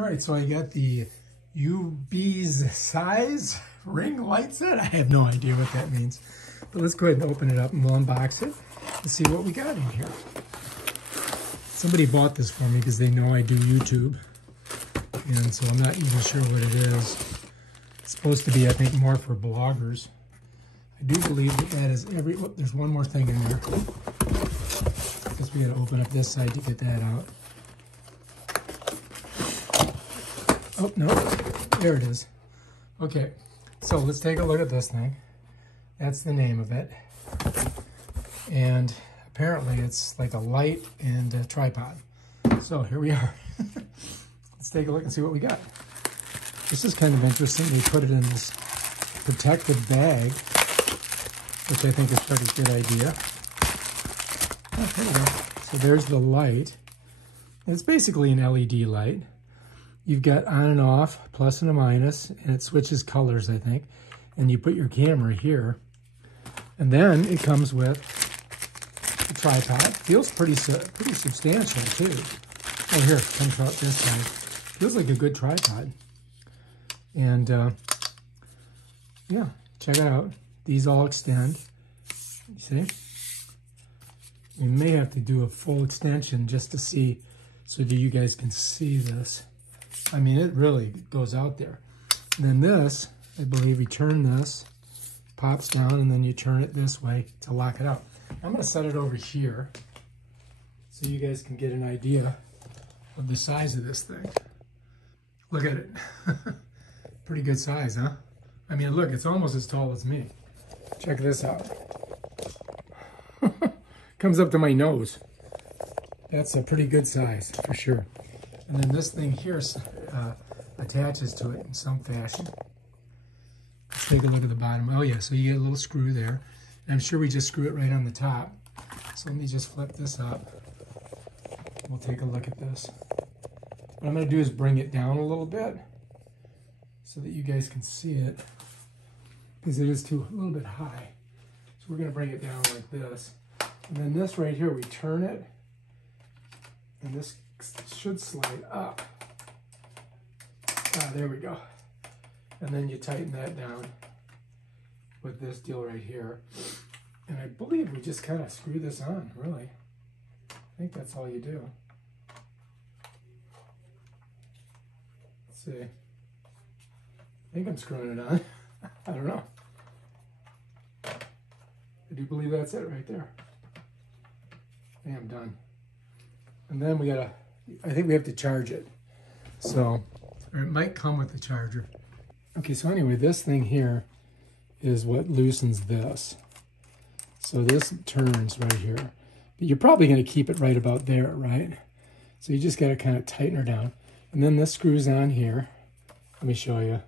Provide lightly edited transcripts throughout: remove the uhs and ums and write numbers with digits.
All right, so I got the Ubeesize Ring Light Set. I have no idea what that means, but let's go ahead and open it up and we'll unbox it and see what we got in here. Somebody bought this for me because they know I do YouTube, and so I'm not even sure what it is. It's supposed to be, I think, more for bloggers. I do believe that that is every... Oh, there's one more thing in there. I guess we got to open up this side to get that out. Oh, no. There it is. Okay, so let's take a look at this thing. That's the name of it. And apparently it's like a light and a tripod. So here we are. Let's take a look and see what we got. This is kind of interesting. They put it in this protective bag, which I think is a pretty good idea. Oh, there we go. So there's the light. It's basically an LED light. You've got on and off, plus and a minus, and it switches colors, I think. And you put your camera here. And then it comes with a tripod. Feels pretty substantial, too. Oh, here, it comes out this side. Feels like a good tripod. And, yeah, check it out. These all extend. You see? We may have to do a full extension just to see, so that you guys can see this. I mean, it really goes out there. And then this, I believe you turn this, pops down, and then you turn it this way to lock it out. I'm going to set it over here so you guys can get an idea of the size of this thing. Look at it. Pretty good size, huh? I mean, look, it's almost as tall as me. Check this out. Comes up to my nose. That's a pretty good size, for sure. And then this thing here attaches to it in some fashion. Let's take a look at the bottom. Oh yeah, so you get a little screw there. And I'm sure we just screw it right on the top. So let me just flip this up. We'll take a look at this. What I'm going to do is bring it down a little bit so that you guys can see it, because it is a little bit high. So we're going to bring it down like this. And then this right here, we turn it, and this should slide up. Ah, there we go. And then you tighten that down with this deal right here. And I believe we just kind of screw this on, really. I think that's all you do. Let's see. I think I'm screwing it on. I don't know. I do believe that's it right there. I am done. And then we gotta, I think we have to charge it. So, or it might come with the charger. Okay, so anyway, this thing here is what loosens this. So this turns right here. But you're probably gonna keep it right about there, right? So you just gotta kind of tighten her down. And then this screws on here. Let me show you.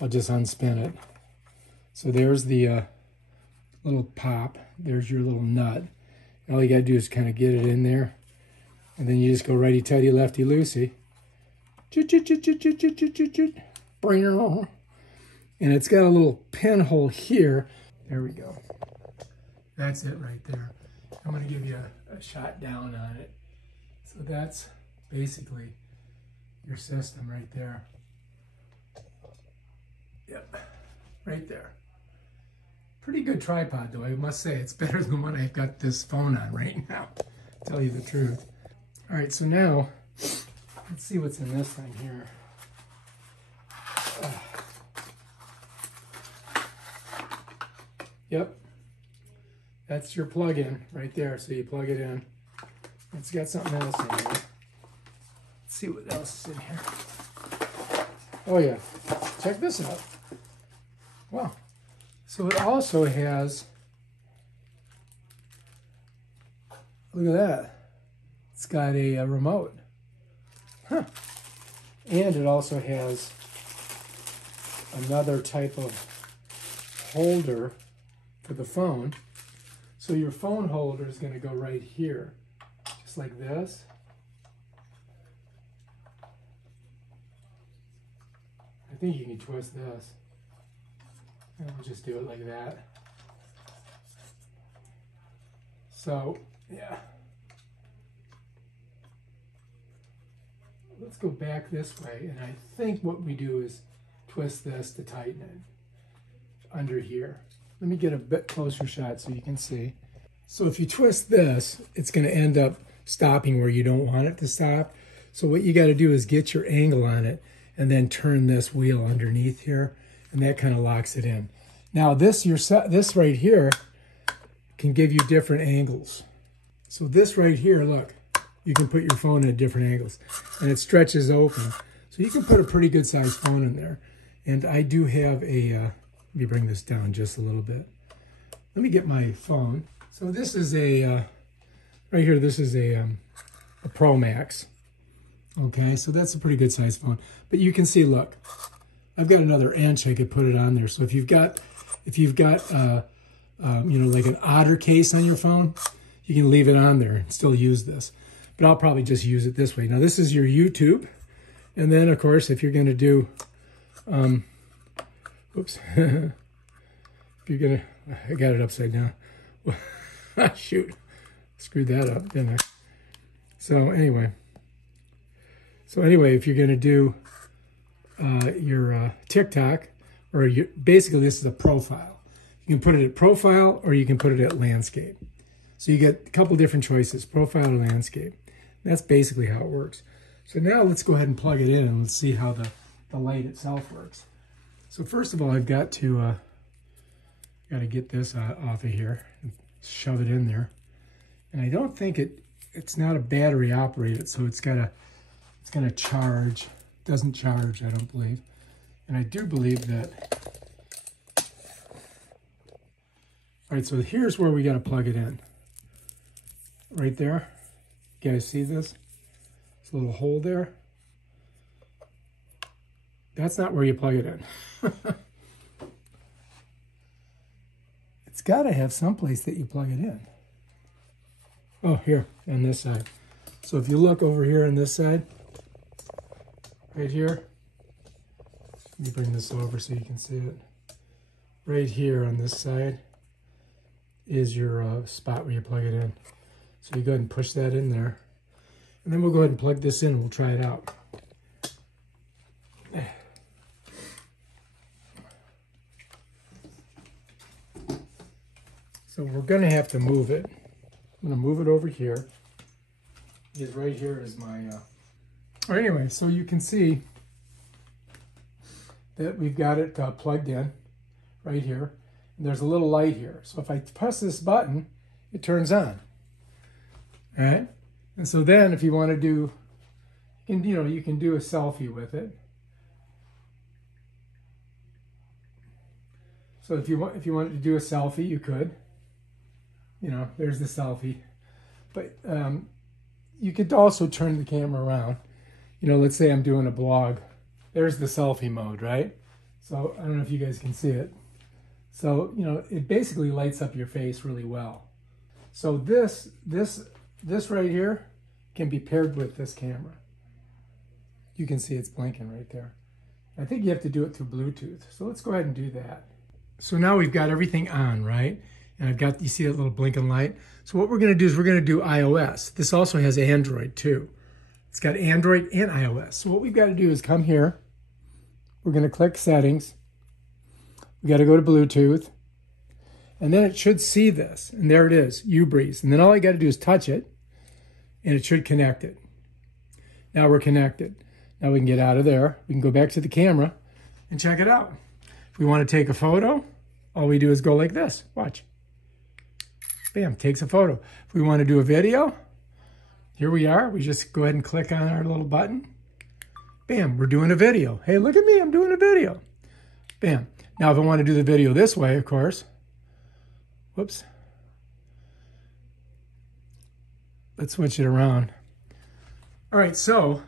I'll just unspin it. So there's the little pop. There's your little nut. And all you gotta do is kind of get it in there. And then you just go righty-tighty, lefty-loosey. And it's got a little pinhole here. There we go. That's it right there. I'm gonna give you a shot down on it. So that's basically your system right there. Yep, right there. Pretty good tripod though, I must say. It's better than the one I've got this phone on right now, to tell you the truth. All right, so now, let's see what's in this thing here. Yep, that's your plug-in right there. So you plug it in. It's got something else in here. Let's see what else is in here. Oh yeah, check this out. Wow. So it also has, look at that. It's got a remote. Huh. And it also has another type of holder for the phone. So your phone holder is going to go right here, just like this. I think you can twist this. And we'll just do it like that. So, yeah. let's go back this way, and I think what we do is twist this to tighten it under here. Let me get a bit closer shot so you can see. So if you twist this, it's going to end up stopping where you don't want it to stop. So what you got to do is get your angle on it and then turn this wheel underneath here, and that kind of locks it in. Now this right here can give you different angles. So this right here, look, you can put your phone at different angles, and it stretches open. So you can put a pretty good sized phone in there. And I do have a, let me bring this down just a little bit. Let me get my phone. So this is a, right here, this is a Pro Max. Okay, so that's a pretty good sized phone. But you can see, look, I've got another inch I could put it on there. So if you've got you know, like an Otter case on your phone, you can leave it on there and still use this. But I'll probably just use it this way. Now this is your YouTube. And then of course, if you're gonna do, oops, if you're gonna, I got it upside down. Shoot, screwed that up, didn't I? So anyway, if you're gonna do your TikTok, or basically this is a profile. You can put it at profile, or you can put it at landscape. So you get a couple different choices, profile or landscape. That's basically how it works. So now let's go ahead and plug it in and let's see how the light itself works. So first of all, I've got to get this off of here and shove it in there. And I don't think it's not a battery operated, so it's gonna charge. It doesn't charge, I don't believe. And I do believe that. All right, so here's where we got to plug it in. Right there. You guys see this? This little hole there. That's not where you plug it in. It's got to have some place that you plug it in. Oh, here, on this side. So if you look over here on this side, right here, let me bring this over so you can see it. Right here on this side is your spot where you plug it in. So you go ahead and push that in there. And then we'll go ahead and plug this in and we'll try it out. So we're going to have to move it. I'm going to move it over here. Because right here is my... Anyway, so you can see that we've got it plugged in right here. And there's a little light here. So if I press this button, it turns on. All right? And so then if you want to do, you can do a selfie with it. So if you wanted to do a selfie, you could. There's the selfie. But you could also turn the camera around. Let's say I'm doing a blog. There's the selfie mode, right? So I don't know if you guys can see it. So, it basically lights up your face really well. So this right here can be paired with this camera. You can see it's blinking right there. I think you have to do it through Bluetooth. So let's go ahead and do that. So now we've got everything on, right? And you see that little blinking light? So what we're gonna do is we're gonna do iOS. This also has Android too. It's got Android and iOS. So what we've got to do is come here. We're gonna click settings. We got to go to Bluetooth. And then it should see this. And there it is, Ubeesize. And then all I got to do is touch it. And it should connect it. Now we're connected. Now we can get out of there. We can go back to the camera and check it out. If we want to take a photo, all we do is go like this. Watch. Bam, takes a photo. If we want to do a video, here we are. We just go ahead and click on our little button. Bam, we're doing a video. Hey, look at me, I'm doing a video. Bam. Now if I want to do the video this way, of course, whoops. Let's switch it around. All right, so,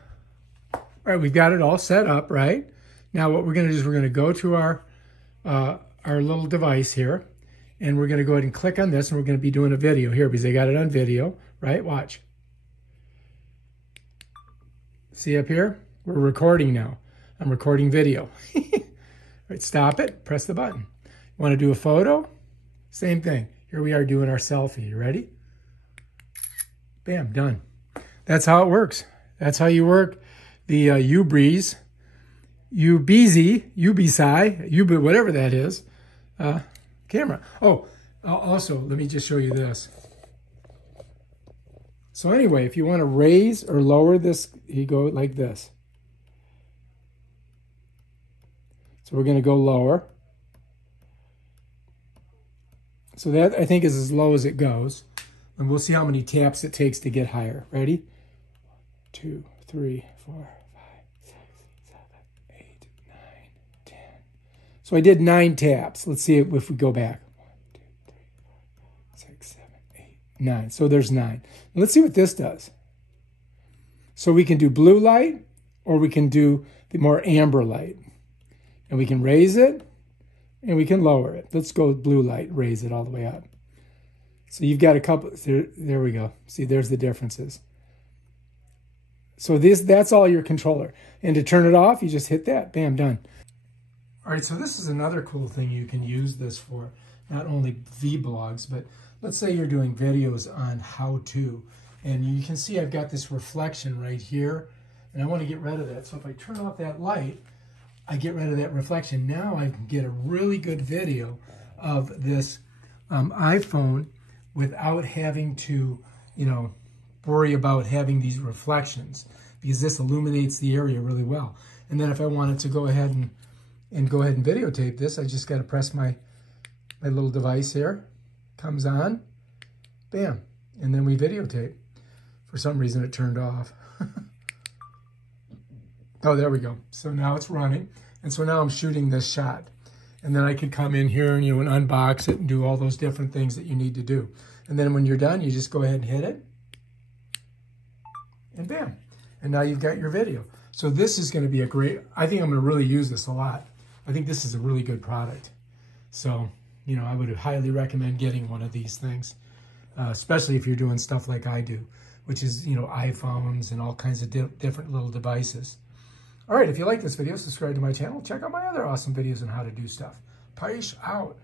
we've got it all set up, right? Now what we're gonna do is we're gonna go to our little device here, and we're gonna go ahead and click on this, and we're gonna be doing a video here because I got it on video, right? Watch. See up here? We're recording now. I'm recording video. Right, stop it, press the button. Want to do a photo? Same thing. Here we are doing our selfie. You ready? Bam, done. That's how it works. That's how you work the Ubeesize, whatever that is, camera. Oh, also, let me just show you this. So anyway, if you want to raise or lower this, you go like this. So we're going to go lower. So that, I think, is as low as it goes. And we'll see how many taps it takes to get higher. Ready? 2, 3, 4, 5, 6, 7, 8, 9, 10. So I did 9 taps. Let's see if we go back. 1, 2, 3, 4, 5, 6, 7, 8, 9. So there's 9. Let's see what this does. So we can do blue light, or we can do the more amber light. And we can raise it, and we can lower it. Let's go with blue light, raise it all the way up. So you've got a couple, there we go. See, there's the differences. So that's all your controller. And to turn it off, you just hit that, bam, done. All right, so this is another cool thing you can use this for. Not only vlogs, but let's say you're doing videos on how-to. And you can see I've got this reflection right here, and I want to get rid of that. So if I turn off that light, I get rid of that reflection. Now I can get a really good video of this iPhone without having to, worry about having these reflections, because this illuminates the area really well. And then if I wanted to go ahead and videotape this, I just got to press my little device here. Comes on, bam, and then we videotape. For some reason it turned off. Oh, there we go. So now it's running. And so now I'm shooting this shot. And then I could come in here and, and unbox it and do all those different things that you need to do. And then when you're done, you just go ahead and hit it. And bam. And now you've got your video. So this is going to be I think I'm going to really use this a lot. I think this is a really good product. So, I would highly recommend getting one of these things, especially if you're doing stuff like I do, which is, iPhones and all kinds of different little devices. All right, if you like this video, subscribe to my channel. Check out my other awesome videos on how to do stuff. Peace out.